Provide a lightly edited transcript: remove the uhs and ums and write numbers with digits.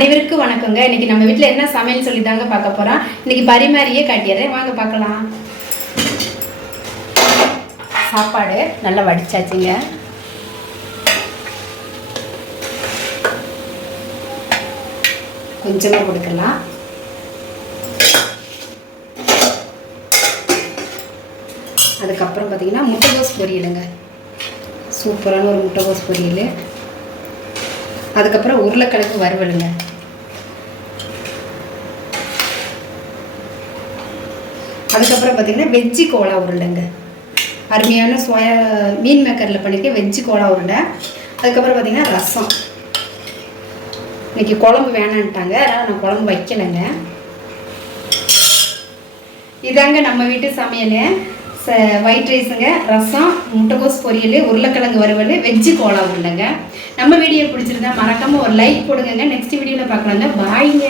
அனைவருக்கும் வணக்கங்க. இன்னைக்கு நம்ம வீட்டில் என்ன சமையல் சொல்லி தாங்க பார்க்க போகிறோம். இன்னைக்கு பரிமாறியே காட்டிடுறேன், வாங்க பார்க்கலாம். சாப்பாடு நல்லா வடிச்சாச்சுங்க. கொஞ்சமாக கொடுக்கலாம். அதுக்கப்புறம் பார்த்தீங்கன்னா முட்டைகோஸ் பொரியலுங்க, சூப்பரான ஒரு முட்டைகோஸ் பொரியல். அதுக்கப்புறம் உருளைக்கிழங்கு வறுவலுங்க. அதுக்கப்புறம் பார்த்தீங்கன்னா வெஜ்ஜி கோலா உருளைங்க, அருமையான சோயா மீன் மேக்கரில் பண்ணியிருக்கேன் வெஜ்ஜி கோலா உருண்டை. அதுக்கப்புறம் பார்த்தீங்கன்னா ரசம். இன்னைக்கு குழம்பு வேணான்ட்டாங்க, அதனால் நான் குழம்பு வைக்கலைங்க. இதாங்க நம்ம வீட்டு சமையல். ஒயிட் ரைஸுங்க, ரசம், முட்டைகோஸ் பொரியல், உருளைக்கிழங்கு வறுவல், வெஜ்ஜு கோலா உருண்டைங்க. நம்ம வீடியோ பிடிச்சிருந்தா மறக்காமல் ஒரு லைக் போடுங்க. நெக்ஸ்ட் வீடியோவில் பார்க்கலாங்க. பாய்ங்க.